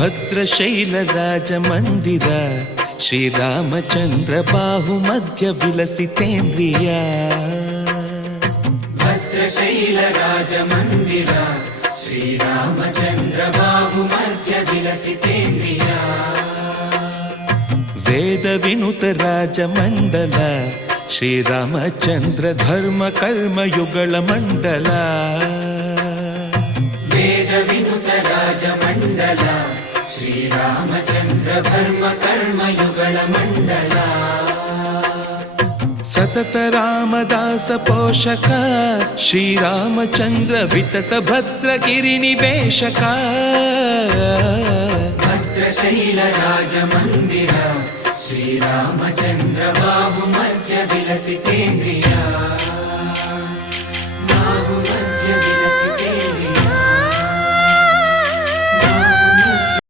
ಭದ್ರಶೈಲ ರಾಜ ಮಂದಿರ ಶ್ರೀರಾಮಚಂದ್ರ ಬಾಹು ಮಧ್ಯ ವಿಲಸಿತೇಂದ್ರಿಯ ಭದ್ರಶೈಲ ರಾಜ ಮಂದಿರ ಶ್ರೀರಾಮಚಂದ್ರ ಬಾಹು ಮಧ್ಯ ವಿಲಸಿತೇಂದ್ರಿಯ ವೇದ ವಿನುತ ರಾಜ ಮಂಡಲ ಶ್ರೀರಾಮಚಂದ್ರ ಧರ್ಮ ಕರ್ಮ ಯುಗಳ ಮಂಡಲ ವೇದ ವಿನುತ ರಾಜ ಮಂಡಲ ಶ್ರೀರಾಮಚಂದ್ರ ಧರ್ಮ ಕರ್ಮ ಯುಗಳ ಮಂಡಲ ಸತತ ರಾಮದಾಸ ಪೋಷಕ ಶ್ರೀರಾಮಚಂದ್ರ ವಿತತ ಭದ್ರಗಿರಿ ನಿವೇಶಕ ಭದ್ರಶೈಲ ರಾಜ ಮಂದಿರ ಶ್ರೀರಾಮಚಂದ್ರ ಬಾಹು ಮಧ್ಯ ವಿಲಸಿತೇಂದ್ರಿಯ